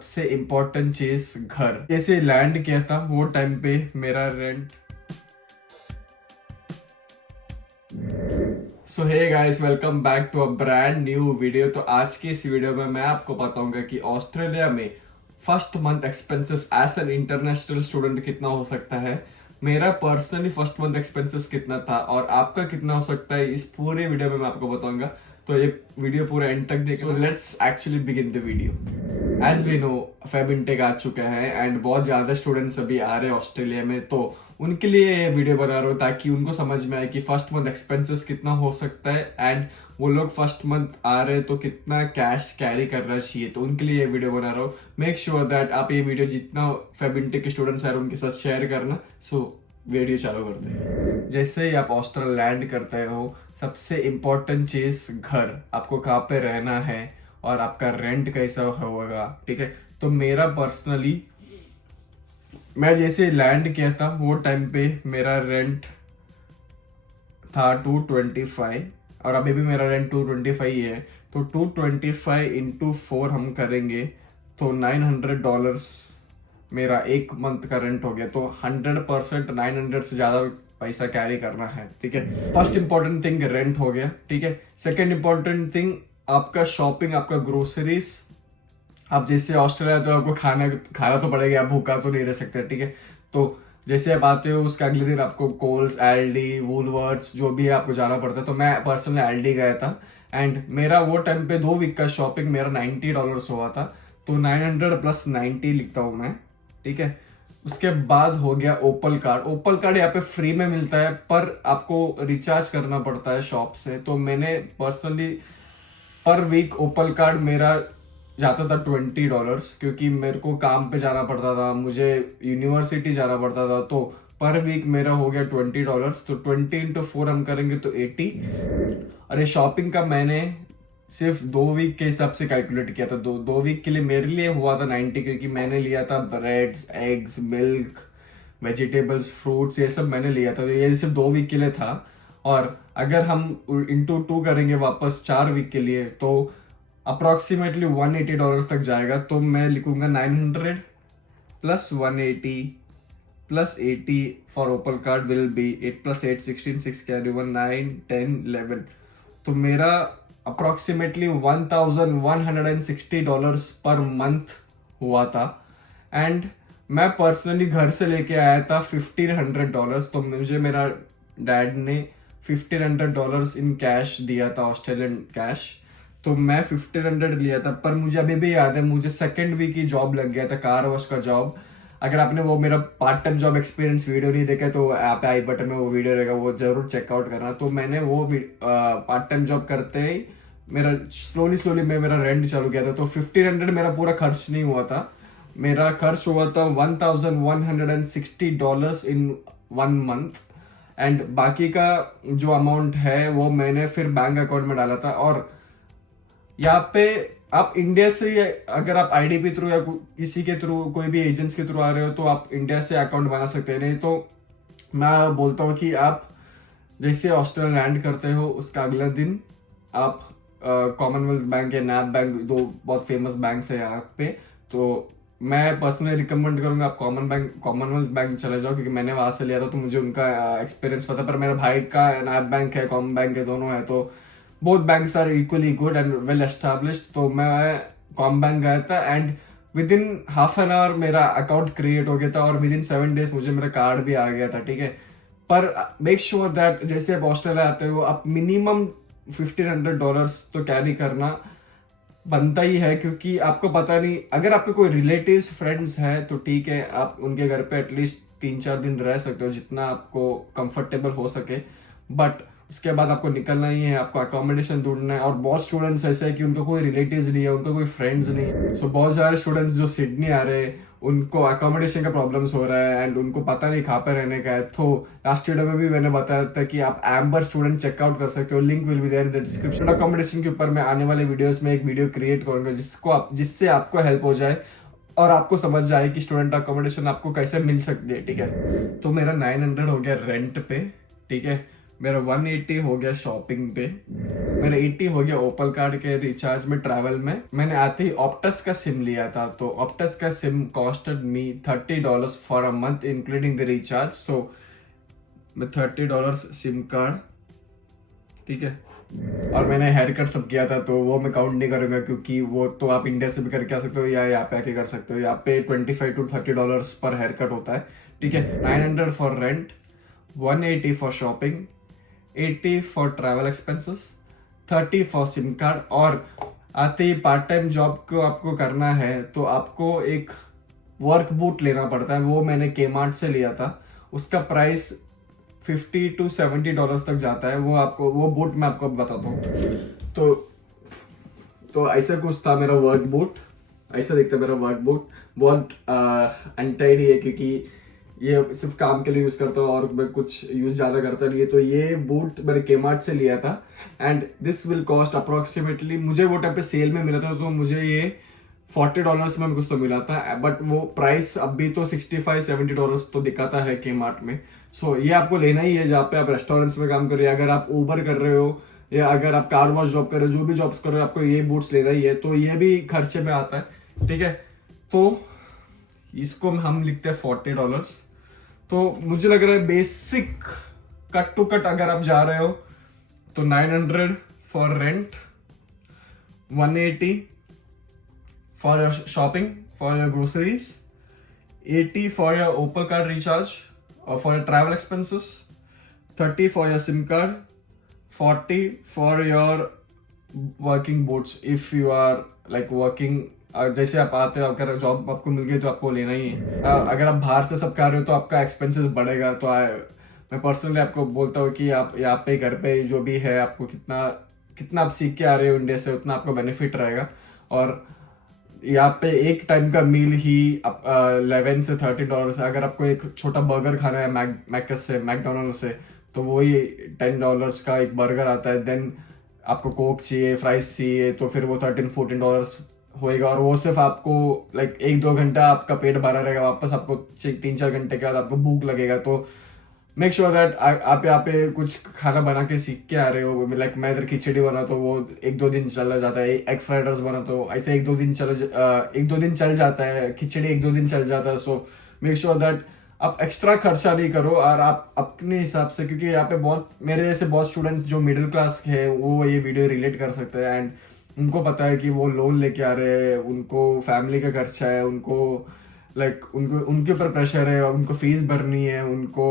सबसे इम्पोर्टेंट चीज घर। जैसे लैंड किया था वो टाइम पे मेरा rent. So hey guys, welcome back to a brand new video. तो आज की इस वीडियो में मैं आपको बताऊंगा कि ऑस्ट्रेलिया में first month expenses as an international student कितना हो सकता है। मेरा पर्सनली फर्स्ट मंथ एक्सपेंसेस कितना था और आपका कितना हो सकता है, इस पूरे वीडियो में मैं आपको बताऊंगा। तो ये वीडियो पूरा एंड तक देखो। Let's actually begin the video. As we know, Feb intake आ चुका है एंड बहुत ज्यादा स्टूडेंट्स अभी आ रहे हैं ऑस्ट्रेलिया में, तो उनके लिए ये वीडियो बना रहा हूँ ताकि उनको समझ में आए कि फर्स्ट मंथ एक्सपेंसेस कितना हो सकता है एंड वो लोग फर्स्ट मंथ आ रहे हैं तो कितना कैश कैरी करना चाहिए। तो उनके लिए ये वीडियो बना रहा हूँ। मेक श्योर दैट आप ये वीडियो जितना फेब इनटेक के स्टूडेंट्स आ रहे हैं उनके साथ शेयर करना। सो वीडियो चालू करते हैं। जैसे ही आप ऑस्ट्रेलिया लैंड करते हो, सबसे इम्पोर्टेंट चीज घर, आपको कहाँ पे रहना है और आपका रेंट कैसा होगा, ठीक है। तो मेरा पर्सनली, मैं जैसे लैंड किया था वो टाइम पे मेरा रेंट था 225 और अभी भी मेरा रेंट 225 ही है। तो 225 इंटू 4 हम करेंगे तो $900 मेरा एक मंथ का रेंट हो गया। तो 100% 900 से ज्यादा पैसा कैरी करना है, ठीक है। फर्स्ट इंपॉर्टेंट थिंग रेंट हो गया, ठीक है। सेकेंड इंपॉर्टेंट थिंग आपका शॉपिंग, आपका ग्रोसरीज। आप जैसे ऑस्ट्रेलिया तो आपको खाना तो पड़ेगा, आप भूखा तो नहीं रह सकते, ठीक है। तो जैसे आप आते हो उसके अगले दिन आपको कोल्स, एल्डी, वूलवर्ड्स जो भी है आपको जाना पड़ता है। तो मैं पर्सनली एल्डी गया था एंड मेरा वो टाइम पे 2 वीक का शॉपिंग मेरा $90 हुआ था। तो 900 प्लस 90 लिखता हूँ मैं, ठीक है। उसके बाद हो गया ओपल कार्ड। ओपल कार्ड यहाँ पे फ्री में मिलता है पर आपको रिचार्ज करना पड़ता है शॉप से। तो मैंने पर्सनली पर वीक ओपल कार्ड मेरा जाता था $20, क्योंकि मेरे को काम पे जाना पड़ता था, मुझे यूनिवर्सिटी जाना पड़ता था। तो पर वीक मेरा हो गया $20। तो 20 इंटू 4 हम करेंगे तो 80। अरे शॉपिंग का मैंने सिर्फ 2 वीक के हिसाब से कैलकुलेट किया था। दो वीक के लिए मेरे लिए हुआ था 90, क्योंकि मैंने लिया था breads, eggs, milk, vegetables, fruits, ये सब मैंने लिया था। तो ये सिर्फ 2 वीक के लिए था। और अगर हम इंटू 2 करेंगे वापस 4 वीक के लिए तो अप्रोक्सीमेटली $180 तक जाएगा। तो मैं लिखूंगा 900 plus 180 plus 80 for Opal card will be 8 plus 8 16 6 carry 1 9 10 11। तो मेरा अप्रोक्सीमेटली $1160 पर मंथ हुआ था। एंड मैं पर्सनली घर से लेके आया था $1500। तो मुझे मेरा डैड ने $1500 इन कैश दिया था, ऑस्ट्रेलियन कैश। तो मैं 1500 लिया था। पर मुझे अभी भी याद है, मुझे सेकेंड वीक ही जॉब लग गया था, कार वॉश का जॉब। अगर आपने वो मेरा part time job experience video नहीं देखा तो आप आई बटन में वो वीडियो रहेगा, वो जरूर चेकआउट करना। तो मैंने वो पार्ट टाइम जॉब करते ही मेरा स्लोली मैं मेरा रेंट चालू किया था। तो 1500 मेरा पूरा खर्च नहीं हुआ था, मेरा खर्च हुआ था $1160 इन 1 मंथ। एंड बाकी का जो अमाउंट है वो मैंने फिर बैंक अकाउंट में डाला था। और यहाँ पे आप इंडिया से, अगर आप आईडीपी थ्रू या किसी के थ्रू, कोई भी एजेंट्स के थ्रू आ रहे हो तो आप इंडिया से अकाउंट बना सकते हैं। नहीं तो मैं बोलता हूँ कि आप जैसे ऑस्ट्रेलिया लैंड करते हो उसका अगला दिन आप कॉमनवेल्थ बैंक या नैब बैंक, 2 बहुत फेमस बैंक्स है यहाँ पे। तो मैं पर्सनली रिकमेंड करूंगा आप कॉमनवेल्थ बैंक चले जाओ, क्योंकि मैंने वहां से लिया था तो मुझे उनका एक्सपीरियंस पता। पर मेरे भाई का नैब बैंक है, कॉमन बैंक है, दोनों है। तो both banks are equally good and well established. तो मैं कॉम बैंक गया था and within half an hour मेरा अकाउंट क्रिएट हो गया था और विद इन 7 डेज मुझे मेरा कार्ड भी आ गया था, ठीक है। पर मेक श्योर दैट जैसे आप ऑस्ट्रेलिया आते हो आप मिनिमम $1500 तो कैरी करना बनता ही है, क्योंकि आपको पता नहीं, अगर आपके कोई रिलेटिव्स फ्रेंड्स है तो ठीक है, आप उनके घर पे एटलीस्ट 3-4 दिन रह सकते हो जितना आपको कंफर्टेबल हो सके। बट उसके बाद आपको निकलना ही है, आपको अकोमोडेशन ढूंढना है। और बहुत स्टूडेंट्स ऐसे है कि उनका कोई रिलेटिव्स नहीं है, उनका कोई फ्रेंड्स नहीं। सो बहुत सारे स्टूडेंट्स जो सिडनी आ रहे हैं उनको अकोमोडेशन का प्रॉब्लम्स हो रहा है एंड उनको पता नहीं कहाँ पे रहने का है। तो लास्ट वीडियो में भी मैंने बताया था कि आप एम्बर स्टूडेंट चेकआउट कर सकते हो, link will be there in the description. Accommodation के ऊपर मैं आने वाले वीडियोस में एक वीडियो क्रिएट करूंगा जिससे आपको हेल्प हो जाए और आपको समझ जाए कि स्टूडेंट अकोमोडेशन आपको कैसे मिल सकती है, ठीक है। तो मेरा 900 हो गया रेंट पे, ठीक है। मेरा 180 हो गया शॉपिंग पे, मेरा 80 हो गया ओपल कार्ड के रिचार्ज में, ट्रैवल में। मैंने आते ही ऑप्टस का सिम लिया था, तो ऑप्टस का SIM costed me $30 for a month including the recharge. So मैं $30 सिम कार्ड, ठीक है। और मैंने हेयर कट सब किया था, तो वो मैं काउंट नहीं करूंगा, क्योंकि वो तो आप इंडिया से भी करके आ सकते हो या यहाँ पे आके कर सकते हो। यहाँ पे $25 to $30 पर हेयर कट होता है, ठीक है। 900 for rent, 180 for shopping, 80 for travel expenses, 30 for SIM card. और आते ही पार्ट टाइम जॉब को आपको करना है तो आपको एक वर्क बूट लेना पड़ता है। वो मैंने केमार्ट से लिया था, उसका प्राइस $50 to $70 तक जाता है। वो बूट मैं आपको बताता हूँ। तो ऐसा कुछ था मेरा वर्क बूट, ऐसा दिखता है मेरा वर्क बूट। बहुत अनटाइडी है, क्योंकि ये सिर्फ काम के लिए यूज करता हूँ और मैं कुछ यूज ज्यादा करता नहीं है। तो ये बूट मैंने केमार्ट से लिया था, and this will cost approximately, मुझे वो टाइम पे सेल में मिला था, तो मुझे ये $40 में कुछ तो मिला था। बट वो प्राइस अभी तो $65-70 तो दिखाता है केमार्ट में। सो ये आपको लेना ही है जहाँ पे आप रेस्टोरेंट्स में काम कर रहे हो, अगर आप ऊबर कर रहे हो या अगर आप कार वॉश जॉब कर रहे हो, जो भी जॉब्स कर रहे हो, आपको ये बूट्स लेना ही है। तो ये भी खर्चे में आता है, ठीक है। तो इसको हम लिखते हैं $40। तो मुझे लग रहा है बेसिक कट टू कट अगर आप जा रहे हो तो 900 for rent, 180 for your shopping, for your groceries, 80 for your Opal card recharge or for your travel expenses, 30 for your SIM card, 40 for your working boots if you are like working। जैसे आप आते हो, अगर job आपको मिल गई तो आपको लेना ही है। अगर आप बाहर से सब कर रहे हो तो आपका एक्सपेंसेस बढ़ेगा। तो मैं पर्सनली आपको बोलता हूँ कि आप यहाँ पे घर पे जो भी है, आपको कितना कितना आप सीख के आ रहे हो इंडिया से, उतना आपको बेनिफिट रहेगा। और यहाँ पे एक टाइम का मील ही $11 से $13 है। अगर आपको एक छोटा बर्गर खाना है मैकस से, मैकडोनल्ड से, तो वही $10 का एक बर्गर आता है। देन आपको कोक चाहिए, फ्राइज चाहिए, तो फिर वो $13-14 होएगा। और वो सिर्फ आपको लाइक 1-2 घंटा आपका पेट भरा रहेगा, वापस आपको 3-4 घंटे के बाद आपको भूख लगेगा। तो मेक श्योर दैट आप यहाँ पे कुछ खाना बना के सीख के आ रहे हो। लाइक मैं इधर खिचड़ी बना तो वो 1-2 दिन चला जाता है, एग फ्राइड राइस बना तो ऐसे 1-2 दिन चल जाता है, खिचड़ी 1-2 दिन चल जाता है। सो मेक श्योर दैट आप एक्स्ट्रा खर्चा नहीं करो, और आप अपने हिसाब से, क्योंकि यहाँ पे बहुत मेरे जैसे बहुत स्टूडेंट्स जो मिडिल क्लास के हैं वो ये वीडियो रिलेट कर सकते हैं। एंड उनको पता है कि वो लोन लेके आ रहे हैं, उनको फैमिली का खर्चा है, उनको उनको उनके ऊपर प्रेशर है, उनको फीस भरनी है, उनको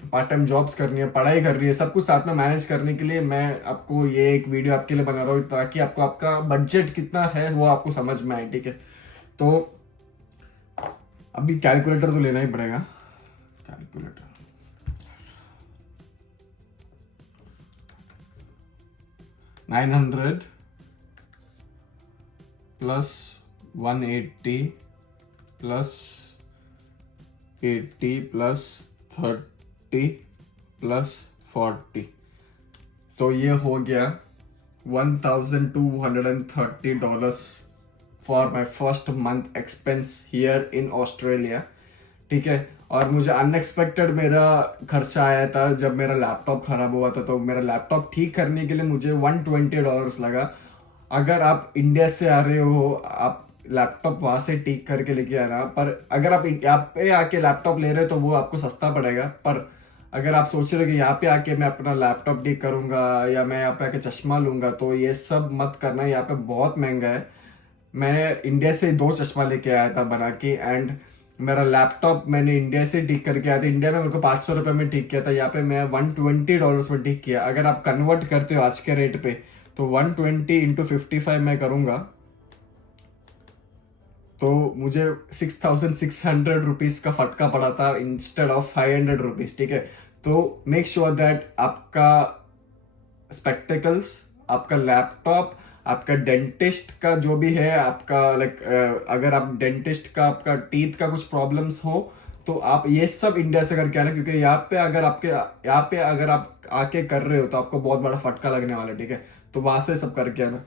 पार्ट टाइम जॉब्स करनी है, पढ़ाई करनी है, सब कुछ साथ में मैनेज करने के लिए मैं आपको ये एक वीडियो आपके लिए बना रहा हूँ, ताकि आपको आपका बजट कितना है वो आपको समझ में आए, ठीक है। तो अभी कैलकुलेटर तो लेना ही पड़ेगा। Calculator 900 plus 180 plus 80 plus 30 plus 40, तो ये हो गया $1,230 for my first month expense here in Australia, ठीक है। और मुझे अनएक्सपेक्टेड मेरा खर्चा आया था जब मेरा लैपटॉप खराब हुआ था। तो मेरा लैपटॉप ठीक करने के लिए मुझे $120 लगा। अगर आप इंडिया से आ रहे हो, आप लैपटॉप वहां से ठीक करके लेके आना। पर अगर आप यहाँ पे आके लैपटॉप ले रहे हो तो वो आपको सस्ता पड़ेगा। पर अगर आप सोच रहे हो कि यहाँ पे आके मैं अपना लैपटॉप ठीक करूंगा या मैं यहाँ पे आके चश्मा लूंगा, तो ये सब मत करना, यहाँ पे बहुत महंगा है। मैं इंडिया से 2 चश्मा लेके आया था बना के, एंड मेरा लैपटॉप मैंने इंडिया से ठीक करके आया था। इंडिया में मेरे को $500 में ठीक किया था, यहाँ पे मैं $120 में ठीक किया। अगर आप कन्वर्ट करते हो आज के रेट पे तो 120 × 55 मैं करूंगा तो मुझे ₹6,600 का फटका पड़ा था इंस्टेड ऑफ ₹500, ठीक है। तो मेक श्योर दैट आपका स्पेक्टिकल्स, आपका लैपटॉप, आपका डेंटिस्ट का जो भी है, आपका अगर आप डेंटिस्ट का, आपका टीथ का कुछ प्रॉब्लम्स हो तो आप ये सब इंडिया से करके आना, क्योंकि यहाँ पे अगर आप आके कर रहे हो तो आपको बहुत बड़ा फटका लगने वाला है, ठीक है। तो वहां से सब करके आना।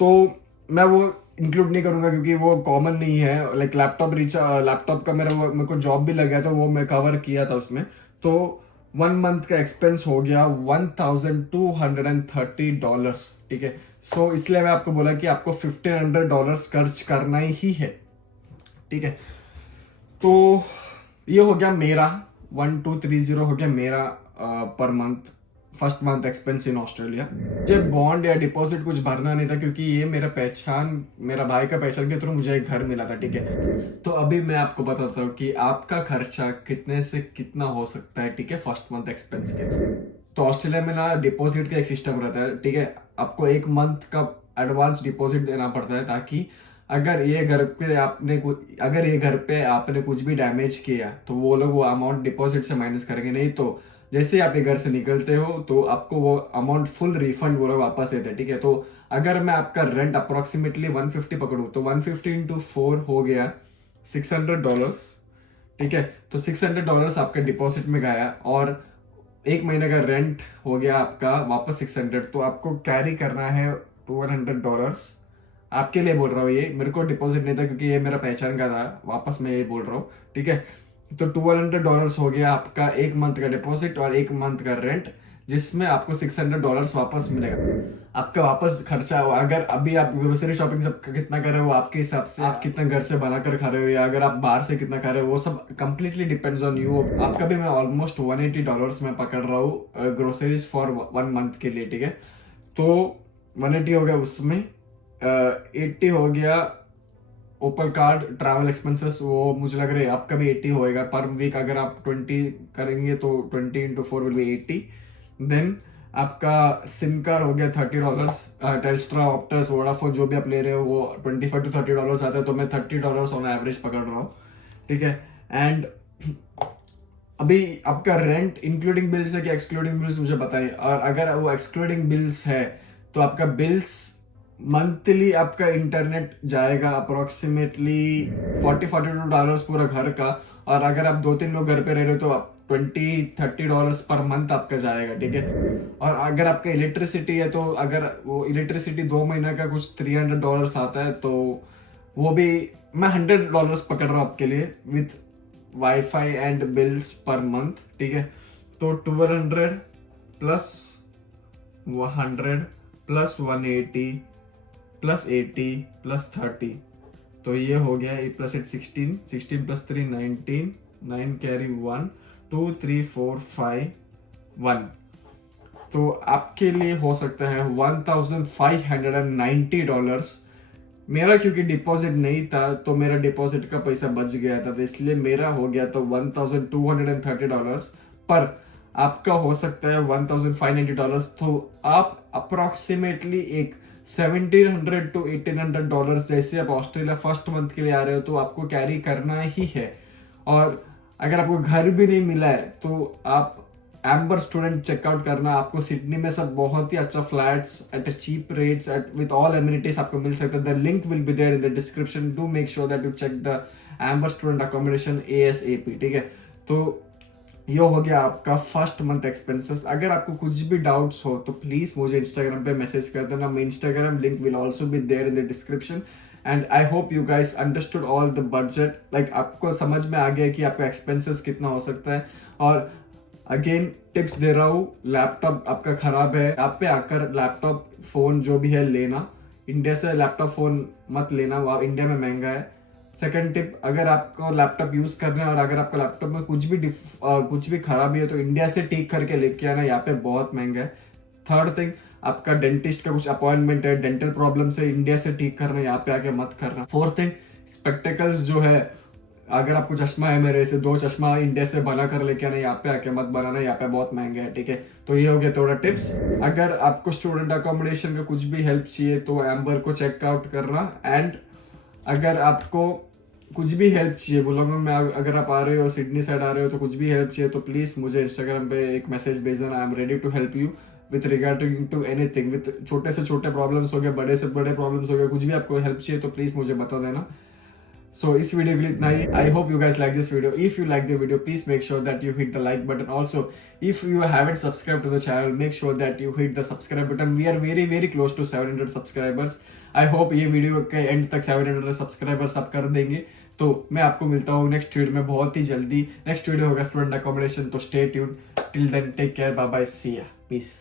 तो मैं वो इंक्लूड नहीं करूंगा क्योंकि वो कॉमन नहीं है। लैपटॉप का मेरे को जॉब भी लगा था, वो मैं कवर किया था उसमें। तो 1 मंथ का एक्सपेंस हो गया $1,230, ठीक है। सो इसलिए मैं आपको बोला कि आपको $1,500 खर्च करना ही है, ठीक है। तो ये हो गया मेरा 1230 हो गया मेरा per month first month expense in Australia. मुझे बॉन्ड या डिपॉजिट कुछ भरना नहीं था, क्योंकि ये मेरा भाई का पहचान के थ्रू मुझे एक घर मिला था, ठीक है। तो अभी मैं आपको बताता हूँ कि आपका खर्चा कितने से कितना हो सकता है, ठीक है, फर्स्ट मंथ एक्सपेंस के। तो ऑस्ट्रेलिया में ना डिपॉजिट का एक सिस्टम रहता है, ठीक है। आपको 1 मंथ का एडवांस डिपॉजिट देना पड़ता है, ताकि अगर ये घर पे आपने कुछ भी डैमेज किया तो वो लोग वो अमाउंट डिपॉजिट से माइनस करेंगे। नहीं तो जैसे ही आप ये घर से निकलते हो तो आपको वो अमाउंट फुल रिफंड वो लोग वापस देते हैं, ठीक है। तो अगर मैं आपका रेंट अप्रोक्सीमेटली 150 पकड़ूं तो 150 इंटू 4 हो गया $600, ठीक है। तो $600 आपके डिपॉजिट में गया और 1 महीने का रेंट हो गया आपका वापस 600। तो आपको कैरी करना है $1200। आपके लिए बोल रहा हूँ, ये मेरे को डिपॉजिट नहीं था क्योंकि ये मेरा पहचान का था, वापस मैं ये बोल रहा हूँ, ठीक है। तो $1200 हो गया आपका 1 मंथ का डिपॉजिट और 1 मंथ का रेंट, जिसमें आपको $600 वापस मिलेगा। आपका वापस खर्चा, अगर अभी आप ग्रोसरी शॉपिंग सब कितना कर रहे हो आपके हिसाब से, आप कितना घर से बना कर खा रहे हो या अगर आप बाहर से कितना खा रहे हो, वो सब कंप्लीटली डिपेंड्स ऑन यू। आपका भी मैं ऑलमोस्ट $180 में पकड़ रहा हूँ ग्रोसरीज फॉर 1 मंथ के लिए, ठीक है। तो 180 हो गया, उसमें 80 हो गया ओपल कार्ड ट्रैवल एक्सपेंसेस, वो मुझे लग रहा है आपका भी 80 होएगा पर वीक। अगर आप 20 करेंगे तो 20 इंटू 4 विल बी 80। देन आपका सिम कार्ड हो गया $30। टेल्स्ट्रा, ऑप्टस, वोडाफोन जो भी आप ले रहे हो वो $25 to $30 आता है, तो मैं $30 ऑन एवरेज पकड़ रहा हूँ, ठीक है। एंड अभी आपका रेंट इंक्लूडिंग बिल्स है कि एक्सक्लूडिंग बिल्स मुझे बताइए, और अगर वो एक्सक्लूडिंग बिल्स है तो आपका बिल्स मंथली आपका इंटरनेट जाएगा अप्रोक्सीमेटली $42 पूरा घर का। और अगर आप 2-3 लोग घर पे रह रहे हो तो आप $20-30 पर मंथ आपका जाएगा, ठीक है। और अगर आपका इलेक्ट्रिसिटी है तो अगर वो इलेक्ट्रिसिटी 2 महीने का कुछ $300 आता है, तो वो भी मैं $100 पकड़ रहा हूँ आपके लिए with wifi and bills per month, ठीक है। तो 1200 प्लस 100 प्लस 180 प्लस 80 प्लस 30, तो ये हो गया प्लस 8 16 प्लस 3 19, 9 कैरी 1 2 3 4 5 1। तो आपके लिए हो सकता है $1,590। मेरा क्योंकि डिपॉजिट नहीं था तो मेरा डिपॉजिट का पैसा बच गया था, तो इसलिए मेरा हो गया तो $1,230। पर आपका हो सकता है $1,590। तो आप अप्रोक्सीमेटली एक $1,700 to $1,800 जैसे आप ऑस्ट्रेलिया फर्स्ट मंथ के लिए आ रहे हो तो आपको कैरी करना ही है। और अगर आपको घर भी नहीं मिला है तो आप एम्बर स्टूडेंट चेकआउट करना, आपको सिडनी में सब बहुत ही अच्छा flats at cheap rates at with all amenities आपको मिल सकता है। The link will be there in the description. Do make sure that you check the Amber student accommodation ASAP, ठीक है। तो ये हो गया आपका फर्स्ट मंथ एक्सपेंसेस। अगर आपको कुछ भी डाउट्स हो तो प्लीज मुझे इंस्टाग्राम पे मैसेज कर देना। मैं Instagram link will also be there in the description. And I hope you guys understood all the budget, like आपको समझ में आ गया कि आपका एक्सपेंसेस कितना हो सकता है। और अगेन टिप्स दे रहा हूँ, लैपटॉप आपका खराब है, आप पे आकर लैपटॉप फोन जो भी है लेना। इंडिया से लैपटॉप फोन मत लेना, वो इंडिया में महंगा है। सेकंड टिप, अगर आपको लैपटॉप यूज करना है और अगर आपका लैपटॉप में कुछ भी खराबी है तो इंडिया से ठीक करके लेके आना, यहाँ पे बहुत महंगा है। थर्ड थिंग, आपका डेंटिस्ट का कुछ अपॉइंटमेंट है, डेंटल प्रॉब्लम से इंडिया से ठीक करना, यहाँ पे आके मत करना। फोर्थ थिंग, स्पेक्टिकल्स जो है, अगर आपको चश्मा है मेरे से 2 चश्मा इंडिया से बना कर लेके आना, यहाँ पे आके मत बनाना, यहाँ पे बहुत महंगा है, ठीक है। तो ये हो गया थोड़ा टिप्स। अगर आपको स्टूडेंट अकोमोडेशन का कुछ भी हेल्प चाहिए तो एम्बर को चेकआउट करना। एंड अगर आपको कुछ भी हेल्प चाहिए, बोलूँगा मैं, अगर आप आ रहे हो सिडनी साइड आ रहे हो तो कुछ भी हेल्प चाहिए तो प्लीज मुझे इंस्टाग्राम पे एक मैसेज भेज देना। I am ready to help you with regarding to anything, with छोटे से छोटे प्रॉब्लम्स हो गए, बड़े से बड़े प्रॉब्लम्स हो गए, कुछ भी आपको हेल्प चाहिए तो प्लीज मुझे बता देना। So इस वीडियो के लिए इतना ही। I hope you guys like this video. If you like the video, please make sure that you hit the like button. Also, if you haven't subscribed to the channel, make sure that you hit the subscribe button. We are very close to 700 subscribers. I hope ये video के and तक 700 subscriber सब कर देंगे। तो मैं आपको मिलता हूँ नेक्स्ट वीडियो में बहुत ही जल्दी। नेक्स्ट वीडियो होगा स्टूडेंट अकोमोडेशन, तो stay tuned. Till then take care, bye bye, see ya, piece.